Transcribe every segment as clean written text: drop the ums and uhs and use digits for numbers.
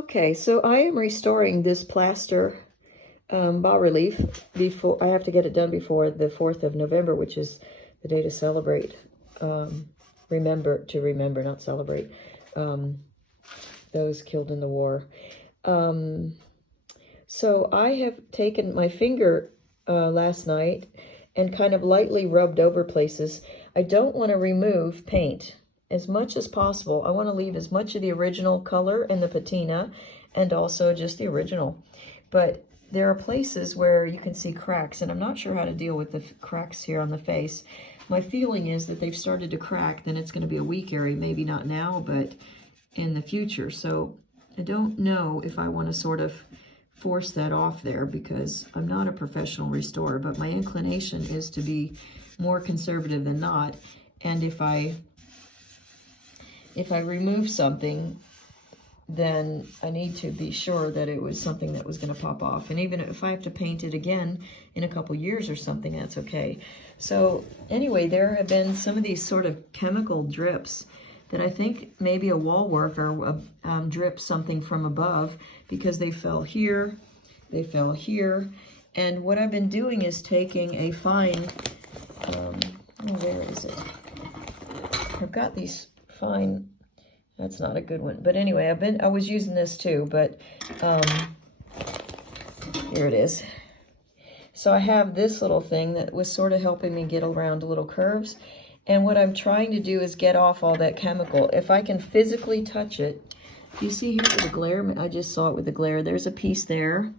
Okay, so I am restoring this plaster bas-relief before I have to get it done before the 4th of November, which is the day to celebrate, remember, not celebrate, those killed in the war. So I have taken my finger last night and kind of lightly rubbed over places. I don't want to remove paint as much as possible. I want to leave as much of the original color in the patina and also just the original. But there are places where you can see cracks, and I'm not sure how to deal with the cracks here on the face. My feeling is that they've started to crack, then it's going to be a weak area, maybe not now, but in the future. So I don't know if I want to sort of force that off there, because I'm not a professional restorer, but my inclination is to be more conservative than not. And if I remove something, then I need to be sure that it was something that was going to pop off. And even if I have to paint it again in a couple years or something, that's okay. So anyway, there have been some of these sort of chemical drips that I think maybe a wall worker dripped something from above, because they fell here, they fell here. And what I've been doing is taking a fine, where is it? I've got these fine, that's not a good one. But anyway, I was using this too, but here it is. So I have this little thing that was sort of helping me get around little curves. And what I'm trying to do is get off all that chemical. If I can physically touch it, you see here with the glare, I just saw it with the glare. There's a piece there.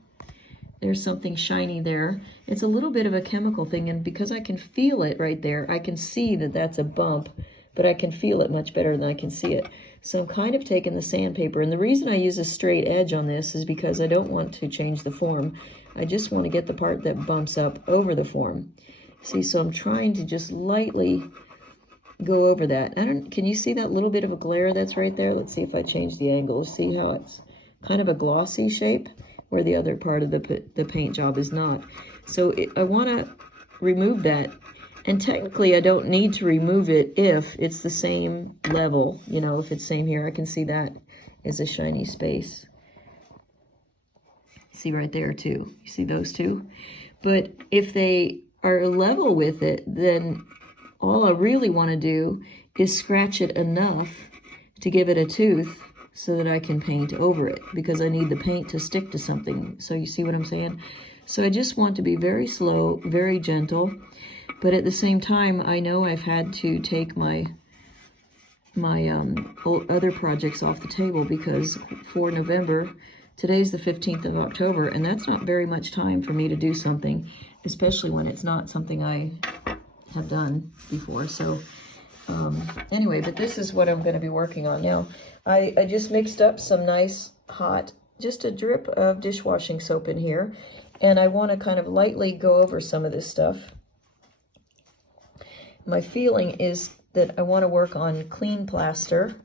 There's something shiny there. It's a little bit of a chemical thing, and because I can feel it right there, I can see that that's a bump, but I can feel it much better than I can see it. So I'm kind of taking the sandpaper, and the reason I use a straight edge on this is because I don't want to change the form. I just want to get the part that bumps up over the form. See, so I'm trying to just lightly go over that. Can you see that little bit of a glare that's right there? Let's see if I change the angle. See how it's kind of a glossy shape, where the other part of the paint job is not. So I want to remove that. And technically, I don't need to remove it if it's the same level. You know, if it's same here, I can see that is a shiny space. See right there too. You see those two? But if they are level with it, then all I really want to do is scratch it enough to give it a tooth so that I can paint over it, because I need the paint to stick to something. So you see what I'm saying? So I just want to be very slow, very gentle. But at the same time, I know I've had to take my other projects off the table, because for November, today's the 15th of October, and that's not very much time for me to do something, especially when it's not something I have done before. So anyway, but this is what I'm going to be working on now. I just mixed up some nice hot, just a drip of dishwashing soap in here, and I want to kind of lightly go over some of this stuff. My feeling is that I want to work on clean plaster,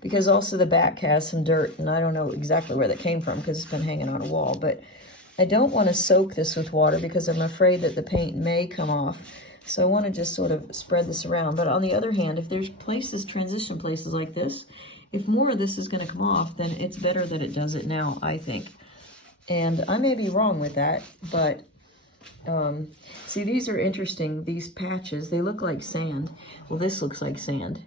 because also the back has some dirt, and I don't know exactly where that came from because it's been hanging on a wall. But I don't want to soak this with water because I'm afraid that the paint may come off. So I want to just sort of spread this around. But on the other hand, if there's places, transition places like this, if more of this is going to come off, then it's better that it does it now, I think. And I may be wrong with that, but see, these are interesting, these patches. They look like sand. Well, this looks like sand.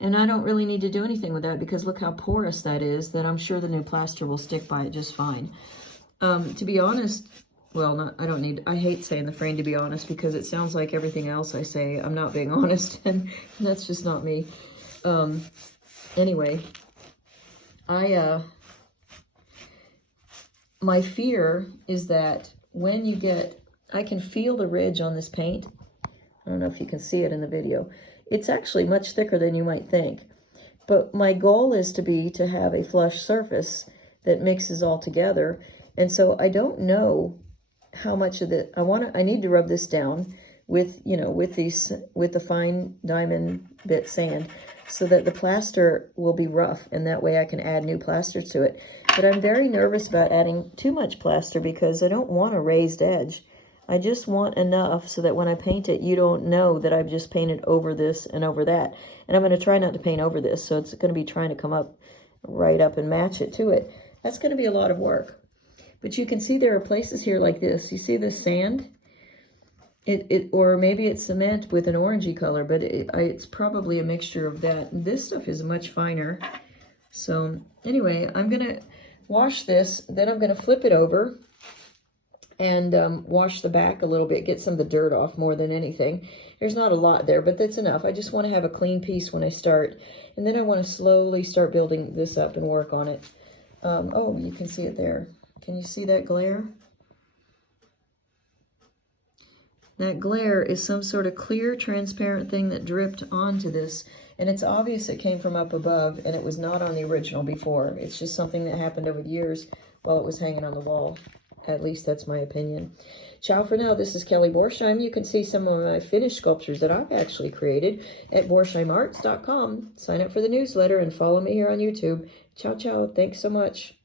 And I don't really need to do anything with that, because look how porous that is, that I'm sure the new plaster will stick by it just fine. To be honest, well, I hate saying the phrase to be honest, because it sounds like everything else I say I'm not being honest, and that's just not me. Anyway, my fear is that when you get, I can feel the ridge on this paint. I don't know if you can see it in the video. It's actually much thicker than you might think. But my goal is to have a flush surface that mixes all together. And so I don't know how much of it I need to rub this down with, with the fine diamond bit sand, so that the plaster will be rough, and that way I can add new plaster to it. But I'm very nervous about adding too much plaster, because I don't want a raised edge. I just want enough so that when I paint it, you don't know that I've just painted over this and over that. And I'm going to try not to paint over this, so it's going to be trying to come up right up and match it to it. That's going to be a lot of work. But you can see there are places here like this. You see the sand? Or maybe it's cement with an orangey color, but it's probably a mixture of that. This stuff is much finer. So anyway, I'm going to wash this, then I'm going to flip it over and wash the back a little bit, get some of the dirt off more than anything. There's not a lot there, but that's enough. I just want to have a clean piece when I start. And then I want to slowly start building this up and work on it. Oh, you can see it there. Can you see that glare? That glare is some sort of clear, transparent thing that dripped onto this. And it's obvious it came from up above, and it was not on the original before. It's just something that happened over the years while it was hanging on the wall. At least that's my opinion. Ciao for now. This is Kelly Borsheim. You can see some of my finished sculptures that I've actually created at borsheimarts.com. Sign up for the newsletter and follow me here on YouTube. Ciao, ciao. Thanks so much.